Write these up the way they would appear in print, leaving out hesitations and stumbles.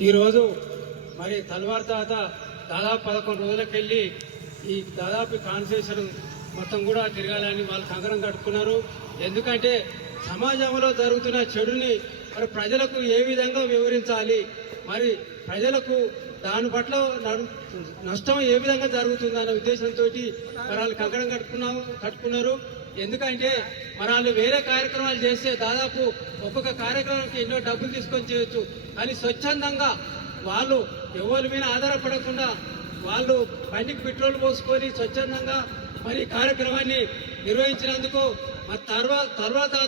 ఈరోజు మరి తల్వార్ తాత దాదాపు 11 రోజులకెళ్ళి ఈ దాదాపు కాన్స్టిట్యూషన్ మొత్తం కూడా తిరగాలని వాళ్ళు కంకణం కట్టుకున్నారు. ఎందుకంటే సమాజంలో జరుగుతున్న చెడుని మరి ప్రజలకు ఏ విధంగా వివరించాలి, మరి ప్రజలకు దాని పట్ల నష్టం ఏ విధంగా జరుగుతుందన్న ఉద్దేశంతో మరి వాళ్ళు కంకణం కట్టుకున్నారు. ఎందుకంటే మరి వాళ్ళు వేరే కార్యక్రమాలు చేస్తే దాదాపు ఒక్కొక్క కార్యక్రమానికి ఎన్నో డబ్బులు తీసుకొని చేయొచ్చు. కానీ స్వచ్ఛందంగా వాళ్ళు ఎవరి మీద ఆధారపడకుండా వాళ్ళు బండికి పెట్రోల్ పోసుకొని స్వచ్ఛందంగా మరి కార్యక్రమాన్ని నిర్వహించినందుకు మరి తర్వాత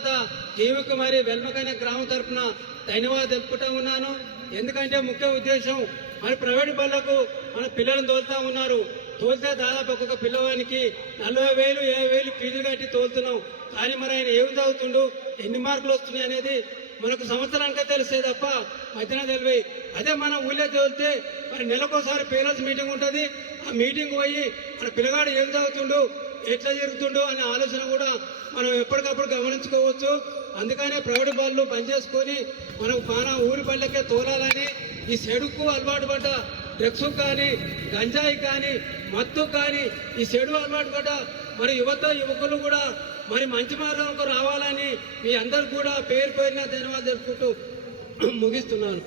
టీవీకి మరి వెల్మకైన గ్రామం తరఫున ధన్యవాదాలు తెలుపుకుంటా ఉన్నాను. ఎందుకంటే ముఖ్య ఉద్దేశం మరి ప్రైవేట్ బళ్ళకు మన పిల్లలను తోలుతా ఉన్నారు. తోలితే దాదాపు ఒక్కొక్క పిల్లవానికి 40,000 50,000 ఫీజులు కట్టి తోలుతున్నాం. కానీ మరి ఆయన ఏం చదువుతుండు, ఎన్ని మార్కులు వస్తున్నాయి అనేది మనకు సంవత్సరానికే తెలిస్తే తప్ప మధ్యన తెలివి. అదే మనం ఊళ్ళో తోలితే మరి నెలకోసారి పేరెంట్స్ మీటింగ్ ఉంటుంది. ఆ మీటింగ్ పోయి మన పిల్లగాడు ఏం చదువుతుండు, ఎట్లా జరుగుతుండో అనే ఆలోచన కూడా మనం ఎప్పటికప్పుడు గమనించుకోవచ్చు. అందుకనే ప్రైవేట్ బళ్ళు బంద్ చేసుకొని మనం మన ఊరి బళ్ళకే తోలాలని, ఈ చెడుకు అలవాటు పడ్డ డ్రగ్స్ కానీ గంజాయి కానీ మత్తు కానీ ఈ చెడు అలవాటు పడ్డ మరి యువకులు కూడా మరి మంచి మార్గంలో రావాలని మీ అందరు కూడా పేరున ధన్యవాదాలు తెలుపుకుంటూ ముగిస్తున్నాను.